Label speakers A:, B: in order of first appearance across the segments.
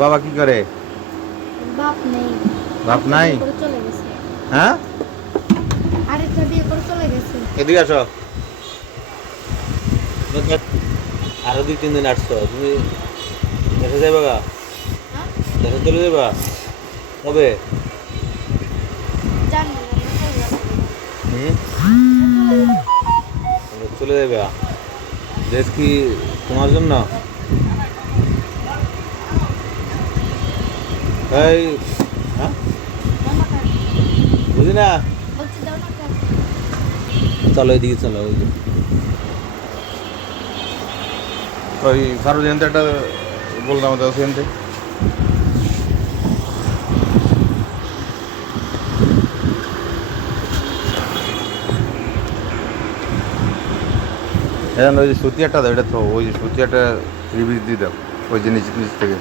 A: বাবা কি করে?
B: বাপ নেই।
A: বাপ নাই?
B: চলে গেছে।
A: হ্যাঁ?
B: আরেকটা বিয়ে করে চলে গেছে।
A: এদিকে আসো। আরও দুই তিন দিন আসছো। তুমি দেখে যাবে গা?
B: হ্যাঁ?
A: দেখে চলে যাবা। কবে
B: চলে যাবে।
A: ড্রেস কি তোমার জন্য? এই হ্যাঁ। বুঝি না। চলো এদিকে, চলো, ওই যে ওই সার্বজনীন একটা বললাম আমাদের থেকে এখন ওই যে সুতি একটা দাও, এটা তো, ওই যে সুতি একটা রিভিউ দিয়ে দাও, ওই যে নিচ নিচ থেকে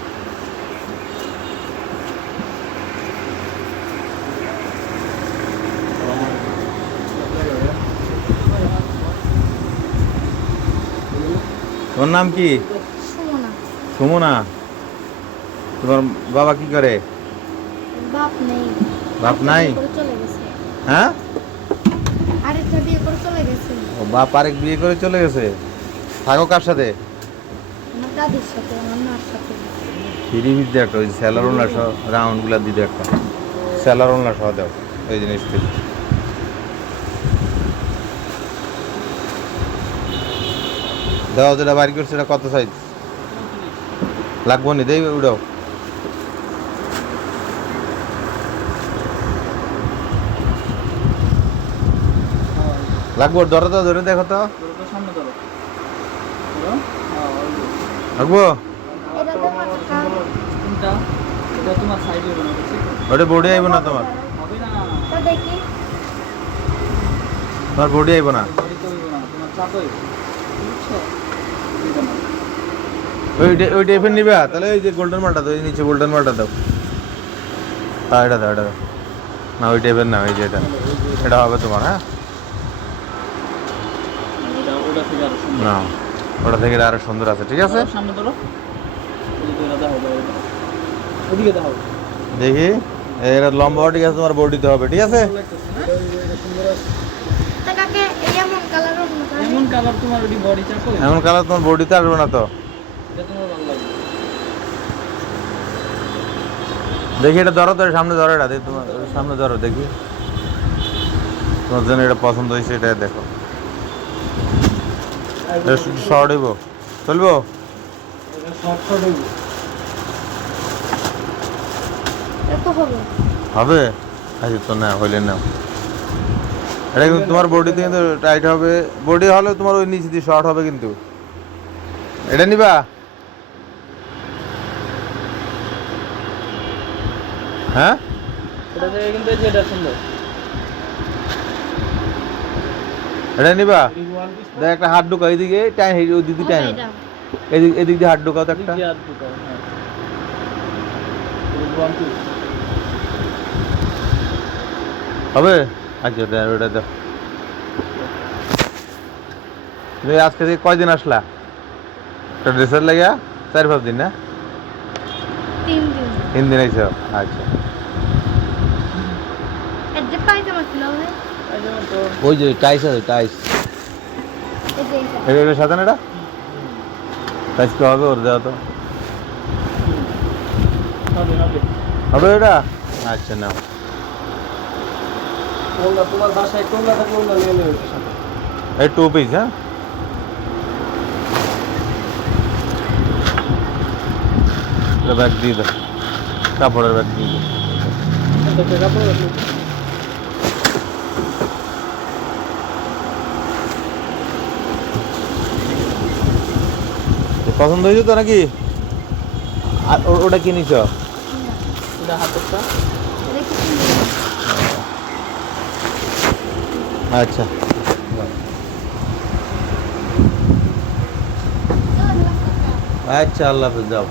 A: তোমার নাম কি?
B: সুমনা।
A: তোমার বাবা কি করে?
B: বাপ নেই।
A: বাপ হ্যাঁ?
B: আরেকটা বিয়ে করে চলে গেছে।
A: ও বাপ আরেক বিয়ে করে চলে গেছে? থাকো কার সাথে?
B: দাদির সাথে আমার সাথে।
A: ফিরি বিদ্যা একটা ওই স্যালার ওনার সহ রাউন্ডগুলো দিতে একটা। স্যালার ওনার সহ দাও এই জিনিস থেকে দাও, যেটা বাড়ি করছে সেটা কত সাইজ লাগবো নি, দেই, উড়াও লাগবো ধরো তো ধরে দেখো তো। লাগবো? ওটা বডি আইব না তোমার তোমার বডি আইব না
C: তোমার চাপ না।
A: ওই টাইপের নিবা? তাহলে ওই যে গোল্ডেন মালটা দাও ওই নিচে গোল্ডেন মালটা দাও। হ্যাঁ এটা দাও এটা দাও। না ওই টাইপের না ওই যে এটা। এটা হবে তোমার হ্যাঁ? না ওটা থেকে আরও সুন্দর আছে ঠিক আছে?
C: সামনে ধরো। ওদিকে দেখি।
A: এটা লম্বা ঠিক আছে তোমার বডিতে হবে ঠিক আছে?
B: এমন কালার অন্য কালার
C: এমন কালার তোমার বডি চাপ
A: এমন কালার তোমার বডিতে আসবে না তো। দেখি এটা ধরো তো সামনে ধরো এটা দেখি তোমার সামনে ধরো দেখি। তোমার জন্য এটা পছন্দ হয়েছে এটা দেখো। শর্ট হইব। চলবো?
C: এটা শর্ট শর্ট হইব।
B: এত হবে।
A: হবে? আচ্ছা তো না হইলে না এটা কিন্তু তোমার বডিতে কিন্তু টাইট হবে। বডি হলে তোমার ওই নিচে দিয়ে শর্ট হবে কিন্তু। এটা নিবা? হ্যাঁ?
C: এটা থেকে কিন্তু এই যে এটা সুন্দর।
A: এটা নিবা? দেখ একটা হাত ঢুকাও এইদিকে টাইম ওই দিদি
B: হবে
A: টাইম। এদিক এদিক দিয়ে হাত ঢুকাও তো একটা
C: আর দুটো হ্যাঁ এই ওয়ান পিস
A: হবে? আচ্ছা দেখ ওটা দাও তুমি আজকে থেকে কয়দিন আসলা? একটা ড্রেসের লাগিয়া? চার পাঁচ দিন না?
B: তিন দিন।
A: তিন দিন আইছো? আচ্ছা। ওই যে টাইস আছে টাইস।
B: এটা।
A: এটা সাথে না এটা? টাইস তো হবে ওর দেওয়া তো।
C: হবে
A: এটা? আচ্ছা নাও।
C: তোমার বাসায় নিয়ে নেবে
A: এই টু পিস হ্যাঁ? ব্যাগ দিয়ে দাও কাপড়ের ব্যাগ দিয়ে দাও পছন্দ হয়েছে তো নাকি? আর ওটা কি নিছ?
C: এটা হাতেরটা
B: এটা কি সুন্দর।
A: আচ্ছা। আচ্ছা আল্লাহ হাফেজ যাও।